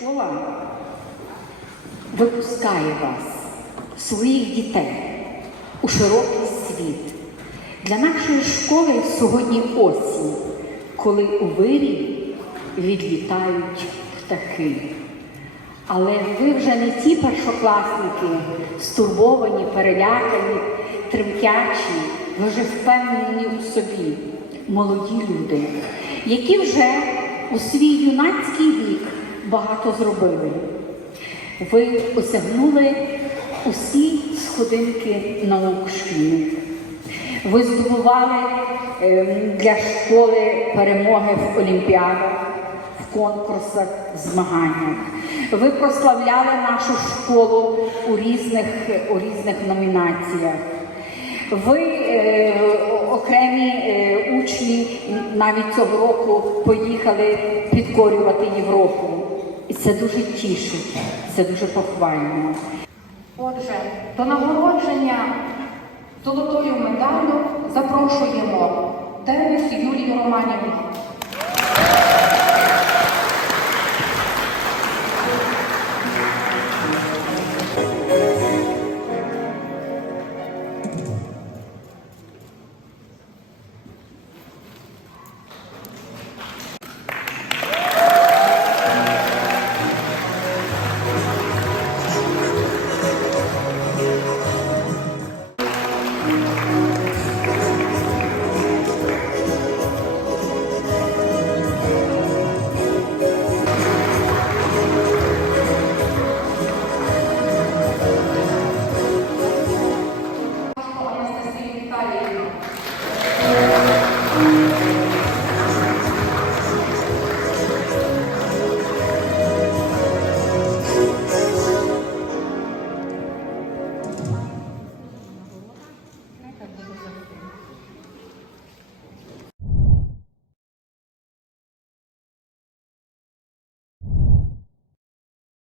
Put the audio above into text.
Школа випускає вас, своїх дітей, у широкий світ. Для нашої школи сьогодні осінь, коли у вирі відлітають птахи. Але ви вже не ті першокласники, стурбовані, перелякані, тремтячі, ви вже впевнені у собі, молоді люди, які вже у свій юнацький вік багато зробили. Ви осягнули усі сходинки наук шкільних. Ви здобували ем, для школи перемоги в олімпіадах, в конкурсах, змаганнях. Ви прославляли нашу школу у різних, у різних номінаціях. Ви е, окремі е, учні навіть цього року поїхали підкорювати Європу. І це дуже тішить, це дуже похвально. Отже, до нагородження золотою медаллю запрошуємо Денис Юлію Романівну.